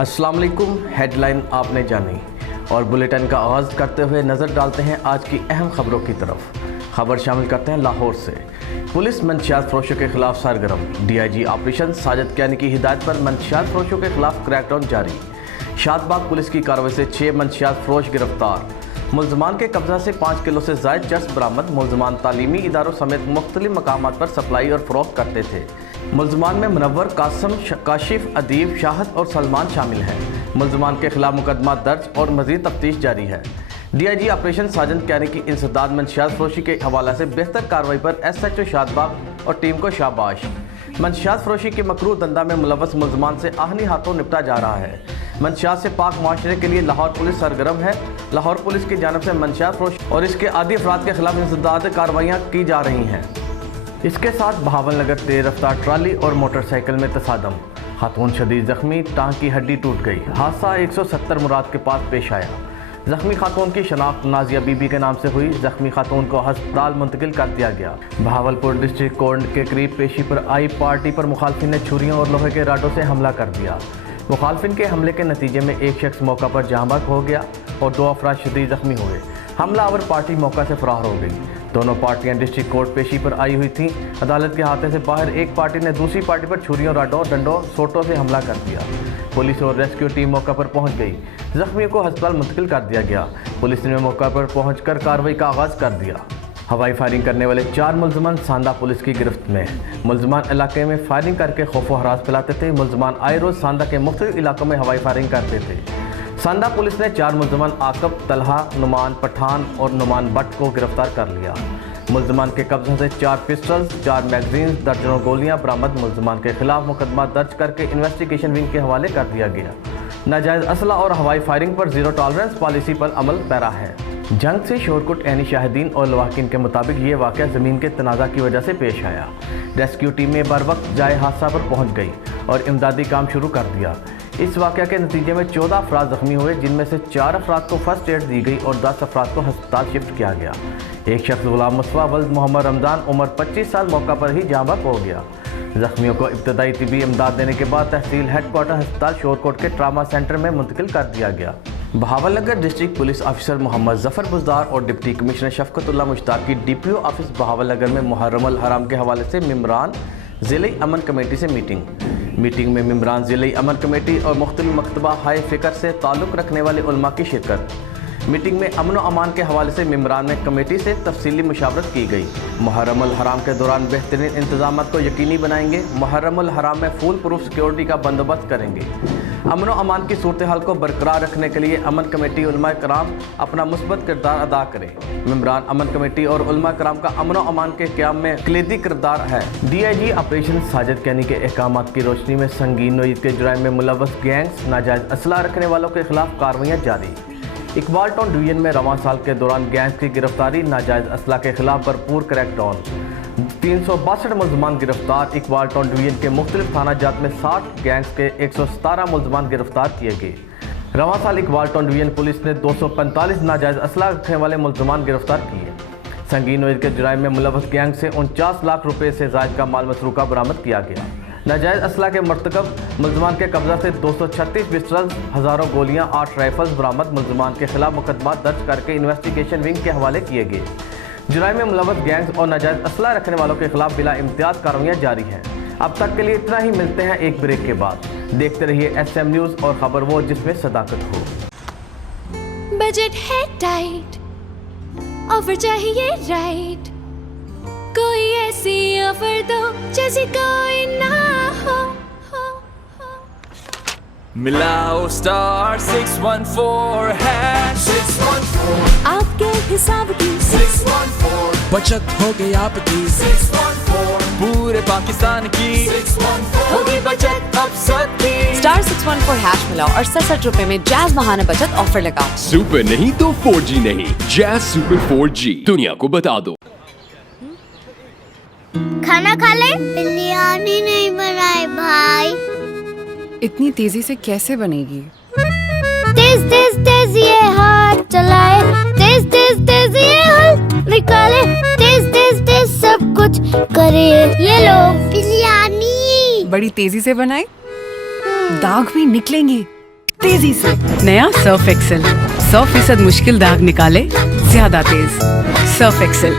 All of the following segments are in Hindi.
अस्सलाम वालेकुम। हेडलाइन आपने जानी और बुलेटिन का आगाज़ करते हुए नज़र डालते हैं आज की अहम खबरों की तरफ। खबर शामिल करते हैं लाहौर से। पुलिस मंशियात फरोशों के खिलाफ सरगर्म। DIG ऑपरेशन साजिद कियानी की हिदायत पर मंशियात फरोशों के खिलाफ क्रैकडाउन जारी। शादबाग पुलिस की कार्रवाई से 6 मंशियात फरोश गिरफ्तार। मुल्ज़मान के कब्जा से 5 किलो से ज़ायद चर्स बरामद। मुल्ज़मान तालीमी इदारों समेत मुख्तलिफ मकामात पर सप्लाई और फ़रोख्त करते थे। मुल्ज़मान में मुनव्वर, कासिम, काशिफ, अदीब, शाहद और सलमान शामिल हैं। मुल्ज़मान के खिलाफ मुकदमा दर्ज और मज़ीद तफ्तीश जारी है। DIG ऑपरेशन साजिद कियानी की इंसदाद मंशियात फरोशी के हवाले से बेहतर कार्रवाई पर SHO शादबाग और टीम को शाबाश। मंशियात फरोशी के मकरूह धंधा में मुलव्वस मुल्ज़मान से आहनी हाथों निपटा जा रहा है। मंशियात से पाक माशरे के लिए लाहौर पुलिस सरगर्म है। लाहौर पुलिस की जानिब से मंशियात फरोश और इसके आदी अफराद के खिलाफ इंसदाद कार्रवाइयाँ की जा रही हैं। इसके साथ बहावलनगर तेज रफ्तार ट्राली और मोटरसाइकिल में तसादम, खातून शदीद जख्मी, टांग की हड्डी टूट गई। हादसा 170 मुराद के पास पेश आया। जख्मी खातून की शनाख्त नाजिया बीबी के नाम से हुई। जख्मी खातून को अस्पताल मुंतकिल कर दिया गया। बहावलपुर डिस्ट्रिक्ट कोर्ट के करीब पेशी पर आई पार्टी पर मुखालफिन ने छुरियों और लोहे के राडों से हमला कर दिया। मुखालफिन के हमले के नतीजे में एक शख्स मौका पर जहाँ हो गया और 2 अफराद शदीद जख्मी हुए। हमलावर पार्टी मौका से फरार हो गई। दोनों पार्टियां डिस्ट्रिक्ट कोर्ट पेशी पर आई हुई थीं। अदालत के हाथे से बाहर एक पार्टी ने दूसरी पार्टी पर छुरियों, राडों, डंडों, सोटों से हमला कर दिया। पुलिस और रेस्क्यू टीम मौका पर पहुंच गई। जख्मियों को अस्पताल मुंतकिल कर दिया गया। पुलिस ने मौका पर पहुंचकर कार्रवाई का आगाज़ कर दिया। हवाई फायरिंग करने वाले 4 मुल्ज़मान सांदा पुलिस की गिरफ्त में। मुल्ज़मान इलाके में फायरिंग करके खौफ व हरास फैलाते थे। मुल्ज़मान आए रोज़ सांदा के मुख्तलिफ इलाकों में हवाई फायरिंग करते थे। सांदा पुलिस ने 4 मुल्ज़मान आकब, तलहा, नुमान पठान और नुमान भट्ट को गिरफ्तार कर लिया। मुल्ज़मान के कब्जे से 4 पिस्टल्स, 4 मैगजीन, दर्जनों गोलियां बरामद। मुल्ज़मान के खिलाफ मुकदमा दर्ज करके इन्वेस्टिगेशन विंग के हवाले कर दिया गया। नाजायज़ असला और हवाई फायरिंग पर ज़ीरो टॉलरेंस पॉलिसी पर अमल पैरा है। जंग से शोरकुट ऐनी शाहिदीन और लवाकिन के मुताबिक ये वाक़या ज़मीन के तनाज़ा की वजह से पेश आया। रेस्क्यू टीमें बर वक्त जाए हादसा पर पहुँच गई और इमदादी काम शुरू कर दिया। इस वाक़या के नतीजे में 14 अफराद ज़ख्मी हुए, जिनमें से 4 अफराद को फर्स्ट एड दी गई और 10 अफराद को अस्पताल शिफ्ट किया गया। एक शख्स गुलाम मुस्तफ़ा वल्द मोहम्मद रमज़ान उम्र 25 साल मौका पर ही जाँ बहक हो गया। ज़ख्मियों को इब्तदाई तिब्बी इमदाद देने के बाद तहसील हेडक्वार्टर अस्पताल शोरकोट के ट्रामा सेंटर में मुंतकिल कर दिया गया। Bahawalnagar district police officer Mohammad Zafar Buzdar और डिप्टी कमिश्नर शफकतुल्लाह मुश्ताक की DPO ऑफिस बहावलनगर में मुहर्रमुल हराम के हवाले से मेंबरान ज़िले अमन कमेटी से मीटिंग में मेंबरान ज़िले अमन कमेटी और मुख्तलिफ मकतबा हाई फ़िक्र से ताल्लुक़ रखने वाले उलमा की शिरकत। मीटिंग में अमन व अमान के हवाले से मेंबरान में कमेटी से तफसीली मुशावरत की गई। मुहर्रमुल हराम के दौरान बेहतरीन इंतजाम को यकीनी बनाएंगे। मुहर्रमुल हराम में फुल प्रूफ सिक्योरिटी का बंदोबस्त करेंगे। अमन व अमान की सूरत हाल को बरकरार रखने के लिए अमन कमेटी उलमा कराम अपना मुस्बत किरदार अदा करें। मेंबरान अमन कमेटी और उलमा कराम का अमन व अमान के क़याम में कलीदी किरदार है। DIG ऑपरेशन साजिद कियानी के अहकामात की रोशनी में संगीन नोईद के जुराइम में मुलव्वस गैंग्स, नाजायज़ असला रखने वालों के खिलाफ कार्रवाइयाँ जारी। इकबाल टाउन डिवीजन में रवां साल के दौरान गैंग्स की गिरफ्तारी, नाजायज़ असला के खिलाफ भरपूर क्रैकडाउन। 362 मुल्ज़मान गिरफ्तार। इकबाल टाउन डिवीजन के मुख्तलिफ थाना जात में 60 गैंग्स के 117 मुल्ज़मान गिरफ्तार किए गए। रवां साल इकबाल टाउन डिवीजन पुलिस ने 245 नाजायज़ असला रखने वाले मुल्ज़मान गिरफ्तार किए। संगीन नोईद के जुराइम में मुलव्वस गैंग से 49 लाख रुपए से ज़ायद का माल मसरूका बरामद किया गया। नाजायज़ असला के मरतकब मुल्ज़मान के कब्जा से 236 पिस्टल्स, हज़ारों गोलियां, 8 राइफल्स बरामद। मुल्ज़मान के खिलाफ मुकदमा दर्ज करके इन्वेस्टिगेशन विंग के हवाले किए गए। जुराइम में मुलव्वस गैंग्स और नाजायज़ असला रखने वालों के खिलाफ बिला इम्तियाज़ कार्रवाइयाँ जारी हैं। अब तक के लिए इतना ही। मिलते हैं एक ब्रेक के बाद। देखते रहिए SM न्यूज़ और खबर वो जिसमें सदाकत हो। बजट है टाइट, ऑफर चाहिए राइट, कोई ऐसी ऑफर दो जैसी कोई ना हो। मिलाओ स्टार 614 हैश 614 आपके हिसाब की 614 बचत हो गई आपकी 614 पूरे पाकिस्तान की 614 होगी बचत अब सबकी। स्टार 614 हैश मिलाओ और 67 रुपए में जैज़ महाना बचत ऑफर लगाओ। सुपर नहीं तो 4G नहीं, जैज़ सुपर 4G दुनिया को बता दो। खाना खा ले। बिरयानी नहीं बनाए भाई। इतनी तेजी से कैसे बनेगी? तेज तेज तेज ये हाथ चलाए, तेज तेज तेज ये हाथ निकाले, तेज तेज तेज सब कुछ करे। ये लो बिरयानी। बड़ी तेजी से बनाए, दाग भी निकलेंगे। तेजी से। नया सर्फ एक्सेल 100% मुश्किल दाग निकाले ज्यादा तेज। Surf Excel.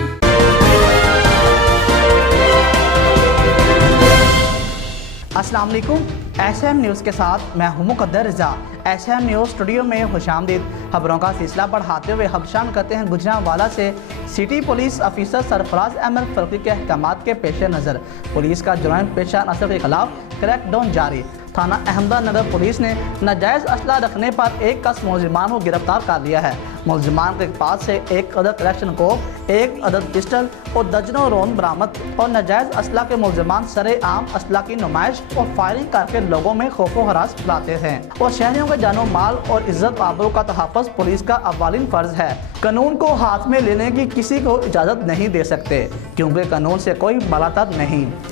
अस्सलाम वालेकुम। एसएम न्यूज़ के साथ मैं हूं मुकद्दर रज़ा। एसएम न्यूज़ स्टूडियो में खुशामदीद। खबरों का सिलसिला बढ़ाते हुए हम शामिल करते हैं गुजरांवाला से। City police officer Sarfaraz Ahmed Farki के अहकामात के पेश नज़र पुलिस का जुर्म पेशा असर के खिलाफ क्रैकडाउन जारी। थाना अहमदानगर पुलिस ने नाजायज़ असला रखने पर एक कस मुलजिमान को गिरफ्तार कर लिया है। मुलजिमान के पास से एक अदद कलेक्शन कोप, एक अदद पिस्टल और दर्जनों रौंद बरामद और नाजायज़ असला के मुलजिमान सरेआम असला की नुमाइश और फायरिंग करके लोगों में खौफो हरास फैलाते हैं और शहरियों के जानो माल और इज्जत आबरू का तहफ़्फ़ुज़ पुलिस का अव्वलिन फ़र्ज है। कानून को हाथ में लेने की किसी को इजाज़त नहीं दे सकते क्योंकि कानून से कोई बलातर नहीं।